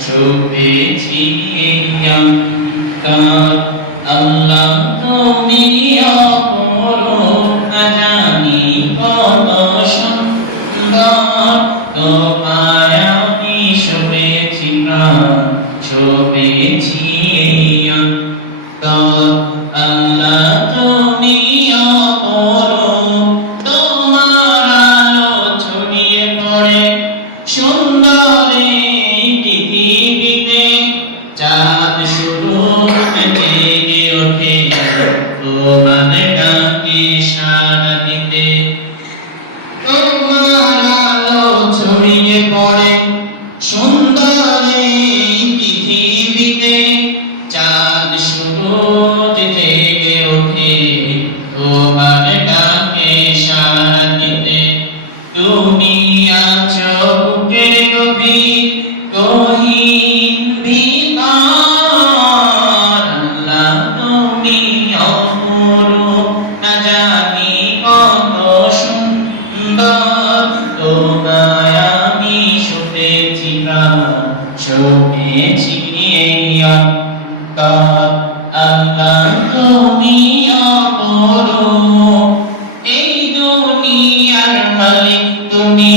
শুভেছি আল্লাহ তুমি অপরূপ না জানি কত সুন্দর তোমায় আমি শুভেছি শুভেছি আল্লাহ তুমি অপরূপ তোমার আলো ছড়িয়ে পড়ে সুন্দর পৃথিবীতে চাঁদ শুরু থেকে ওঠে তোমার ডাকে সাড়া দিতে তোমার আলো ছড়িয়ে পড়ে সুন্দর পৃথিবীতে চাঁদ শুরু থেকে ওঠে তোমার ডাকে সাড়া দিতে তুমি আছো বুকের গভীর গহীন ভিতর আল্লাহ তুমি অপরূপ না জানি কত সুন্দর তোমায় আমি শুনেছি শুনেছি আল্লাহ তুমি অপরূপ এই দুনিয়ার মালিক তুমি